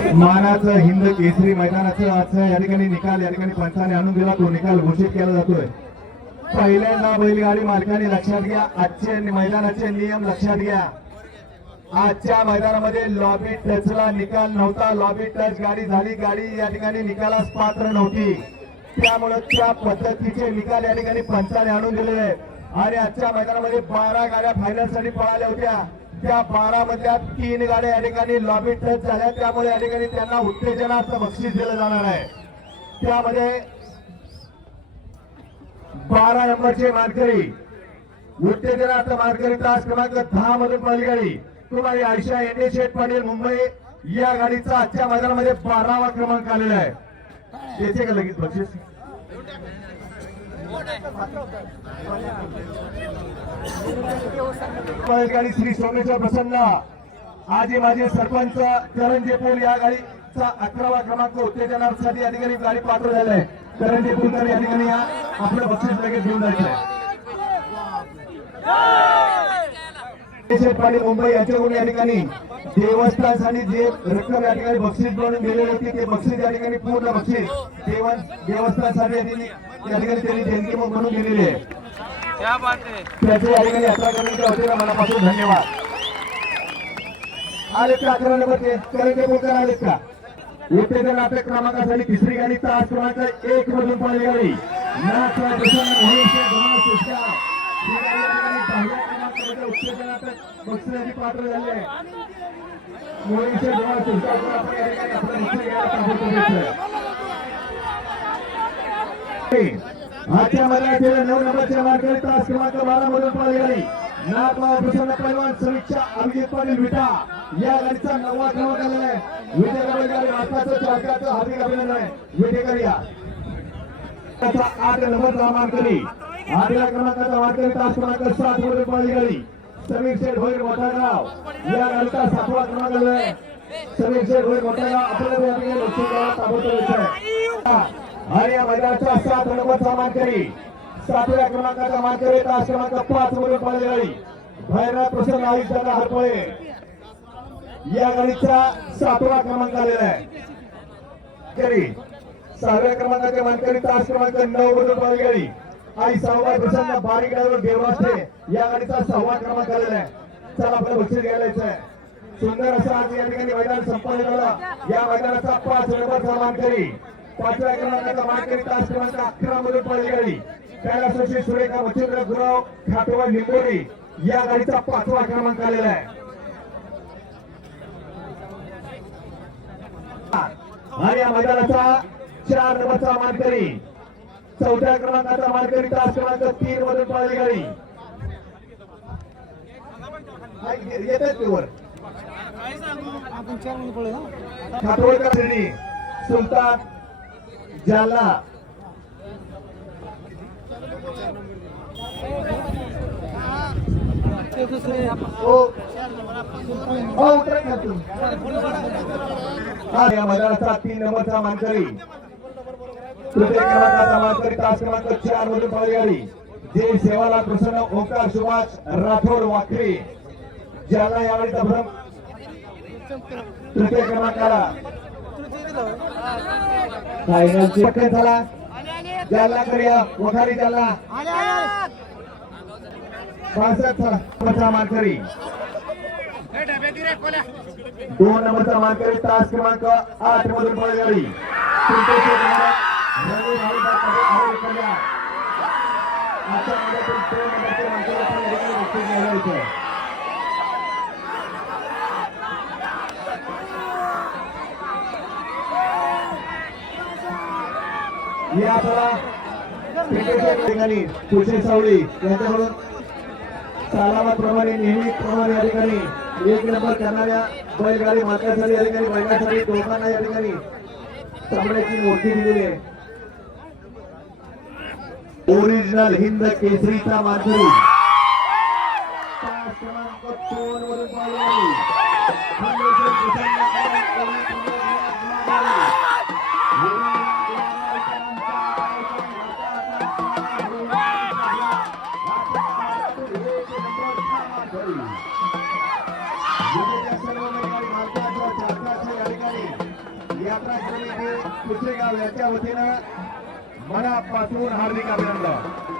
मानाचं हिंद केसरी मैदानाचं आजचा या ठिकाणी निकाल या ठिकाणी पंचाने आणून दिला. तो निकाल घोषित केला जातोय. पहिल्यांदा बैलगाडी मालकाने लक्षात घ्या. आजचे मैदानाचे नियम लक्षात घ्या. आजच्या मैदानामध्ये लॉबी टचला निकाल नव्हता. लॉबी टच गाडी झाली. गाडी या ठिकाणी निकालास पात्र नव्हती. त्यामुळे त्या पद्धतीचे निकाल या ठिकाणी पंचाने आणून दिलेले आहेत आणि आजच्या मैदानामध्ये बारा गाड्या फायनलसाठी पळाल्या होत्या. त्या बारा मधल्या तीन गाड्या या ठिकाणी लॉबी टच झाल्या. त्यामुळे या ठिकाणी त्यांना उत्तेजनाचं बक्षीस दिलं जाणार आहे. त्यामध्ये बारा नंबरचे मानकरी उत्तेजनाचा मानकरी तास क्रमांक दहा मधून पहिली गाडी आयशा एन शेठ पाटील मुंबई या गाडीचा आजच्या मैदानामध्ये बारावा क्रमांक आलेला आहे. येते का लगेच बक्षीस? गाडी श्री सोमेश्वर प्रसन्न आजी माझे सरपंच करंजेपूर या गाडीचा अकरावा क्रमांक उत्तेजनासाठी या ठिकाणी गाडी पात्र झाली आहे करंजेपूरकर या ठिकाणी आपलं बक्षीस लगेच घेऊन जायचं आहे. पाटील मुंबई यांच्याकडून या ठिकाणी देवस्थानसाठी जे रक्कम या ठिकाणी बक्षीस म्हणून दिलेली होती ते बक्षीस या ठिकाणी पूर्ण बक्षीस देवन देवस्थानसाठी या ठिकाणी त्यांनी देणगी म्हणून दिलेली आहे. त्याचे या ठिकाणी यात्रा करण्याच्या वतीनं मनापासून धन्यवाद. आले का अकरा नंबर करंजे बोलकर आलेत का? उत्तेजन आपल्या क्रमांकासाठी तिसरी गाडी तास क्रमांक एक मधून पाहिली गाडी. नाथराज पात्र झाली आहे. आपण या ठिकाणी बक्षीस घ्यायला नऊ नंबरच्या मार्गाने तास क्रमांक बारा मधून पळाली गाडी नागबाव प्रसन्न पैलवान समीक्षा अभिजित पाटील विटा. या गाडीचा नववा क्रमांक आलेला आहे. गाडी भारताचं चालकाचं हार्दिक अभिनंदन आहे. या. आठ आठव्या क्रमांकाचा तास क्रमांक सात मधून गाडी. समीर शेठ भोईर मोठागाव. या गाडीचा सातवा क्रमांक आलेला आहे. समीर शेठ भोईर मोठागाव. आपल्याला या ठिकाणी लक्ष ताबडतोब आहे. आणि या मैदानाचा सात नंबरचा मानकरी सातव्या क्रमांकाचा मानकरी तास क्रमांक पाच मधून पळाली गाडी भैरव प्रसन्न आई दादा हरपळे. या गाडीचा सातवा क्रमांक आलेला आहे. सहाव्या क्रमांकाच्या मानकरी तास क्रमांक नऊ मधून पळाली गाडी आणि सहावा प्रसन्न बारीक ड्रायव्हर देवराष्ट्रे या गाडीचा सहावा क्रमांक आलेला आहे. चला आपलं बक्षीस घ्यायला आहे. सुंदर असं आज या ठिकाणी मैदान संपन्न झाला. या मैदानाचा पाच नंबरचा मानकरी पाचव्या क्रमांकाचा मानकरी तास क्रमांक अकरा मधून पळाली गाडी. कैलासोशी सुरेखा मच्छिंद्र गुराव खाटोबा निंबोरी या गाडीचा पाचवा क्रमांक आलेला आहे. आणि या मैदानाचा चार नंबरचा मानकरी चौथ्या क्रमांकाचा मानकरी तास क्रमांक तीन मधून पळाली गाडी. खातोळकर श्रेणी सुलतान ज्याला हो. हो तीन नंबरचा मानकरी. तृतीय क्रमांकाचा मानकरी तास क्रमांक चार मधून पळाली जे सेवाला प्रसन्न ओंकार सुभाष राठोड वाकरे. ज्याला यावेळी तृतीय क्रमांकाला पटकन झाला. जालना करूया वखारी जालना पासष्ट नंबरचा मानकरी. दोन नंबरचा मानकरी तास क्रमांक आठ मधून पळाली गाडी पिंपळशेत गावात रवी भाऊसाहेब आरोग्य कल्याण. आजच्या मैदानातील दोन नंबरचे मानकरी आपण या ठिकाणी बक्षीस घ्यायला येतोय. हे आपल्याला ठिकाणी तुळशी सावळी यांच्याकडून सालावाप्रमाणे नेहमीप्रमाणे या ठिकाणी एक नंबर करणाऱ्या बैलगाडी मालकासाठी या ठिकाणी बैलासाठी दोघांना या ठिकाणी चांबड्याची मूर्ती दिलेली आहे. ओरिजिनल हिंद केसरीचा माधुरी. यात्रा समिती पुसेगाव यांच्या वतीनं मनापासून हार्दिक अभिनंदन.